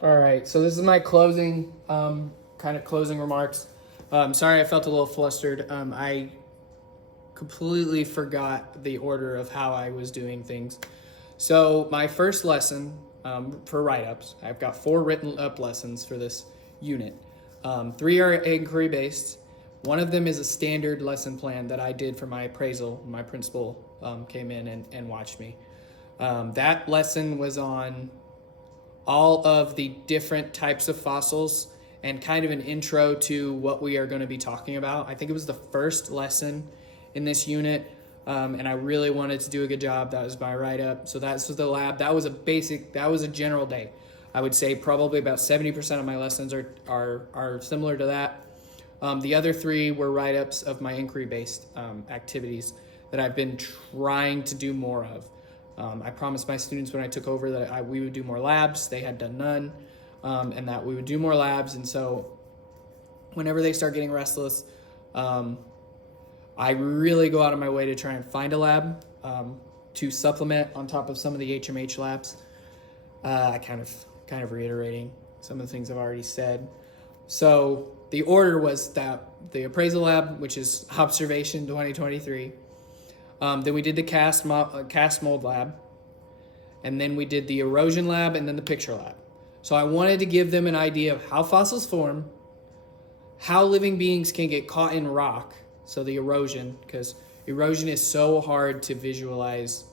All right, so this is my closing, kind of closing remarks. Sorry, I felt a little flustered. I completely forgot the order of how I was doing things. So my first lesson for write-ups, I've got 4 written up lessons for this unit. 3 are inquiry-based. One of them is a standard lesson plan that I did for my appraisal. My principal came in and watched me. That lesson was on all of the different types of fossils and kind of an intro to what we are going to be talking about. I think it was the first lesson in this unit, and I really wanted to do a good job. That was my write-up. So that's the lab. That was a general day. I would say probably about 70% of my lessons are similar to that. The other 3 were write-ups of my inquiry-based activities that I've been trying to do more of. I promised my students when I took over that we would do more labs. They had done none, and that we would do more labs. And so whenever they start getting restless, I really go out of my way to try and find a lab to supplement on top of some of the HMH labs. I kind of reiterating some of the things I've already said. So the order was that the appraisal lab, which is observation 2023. Then we did the cast mold lab, and then we did the erosion lab, and then the picture lab. So I wanted to give them an idea of how fossils form, how living beings can get caught in rock, so the erosion, because erosion is so hard to visualize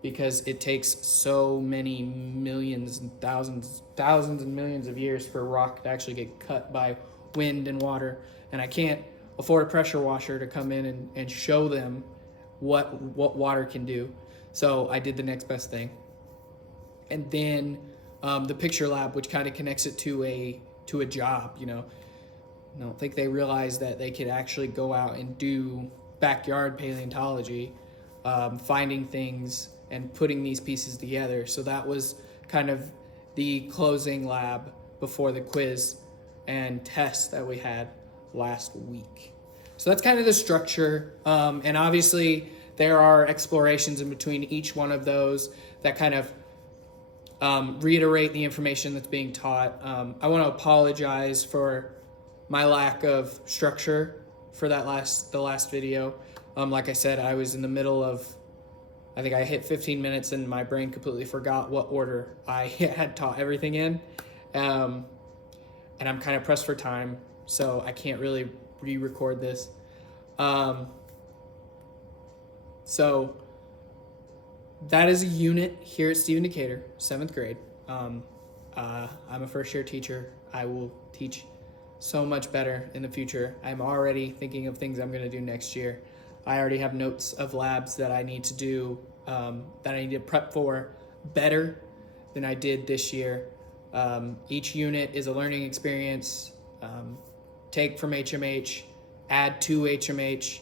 because it takes so many millions and thousands and millions of years for rock to actually get cut by wind and water, and I can't afford a pressure washer to come in and show them what water can do. So I did the next best thing. And then the picture lab, which kind of connects it to a job, I don't think they realized that they could actually go out and do backyard paleontology, finding things and putting these pieces together. So that was kind of the closing lab before the quiz and test that we had last week. So that's kind of the structure. And obviously there are explorations in between each one of those that kind of reiterate the information that's being taught. I want to apologize for my lack of structure for the last video. Like I said, I was in the middle of, I think I hit 15 minutes and my brain completely forgot what order I had taught everything in. And I'm kind of pressed for time, so I can't really re-record this. So that is a unit here at Stephen Decatur, 7th grade. I'm a first year teacher. I will teach so much better in the future. I'm already thinking of things I'm going to do next year. I already have notes of labs that I need to do, that I need to prep for better than I did this year. Each unit is a learning experience. Take from HMH, add to HMH,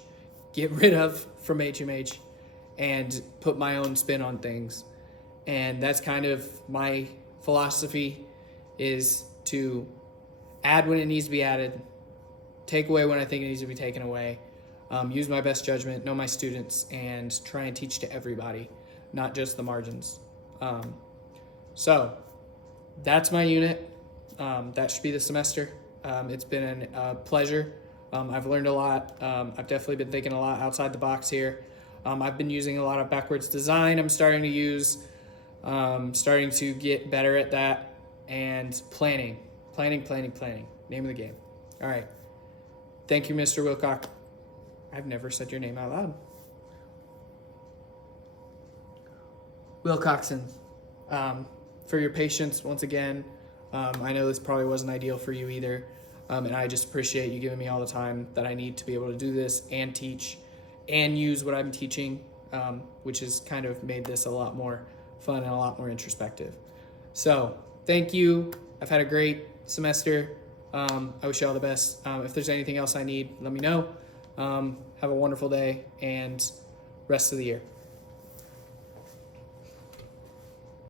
get rid of from HMH, and put my own spin on things. And that's kind of my philosophy, is to add when it needs to be added, take away when I think it needs to be taken away, use my best judgment, know my students, and try and teach to everybody, not just the margins. So that's my unit. That should be the semester. It's been a pleasure. I've learned a lot. I've definitely been thinking a lot outside the box here. I've been using a lot of backwards design. I'm starting to get better at that, and planning. Name of the game. All right. Thank you, Mr. Wilcox. I've never said your name out loud. Wilcoxon, for your patience once again. I know this probably wasn't ideal for you either, and I just appreciate you giving me all the time that I need to be able to do this and teach and use what I'm teaching, which has kind of made this a lot more fun and a lot more introspective. So thank you. I've had a great semester. I wish you all the best. If there's anything else I need, let me know. Have a wonderful day and rest of the year.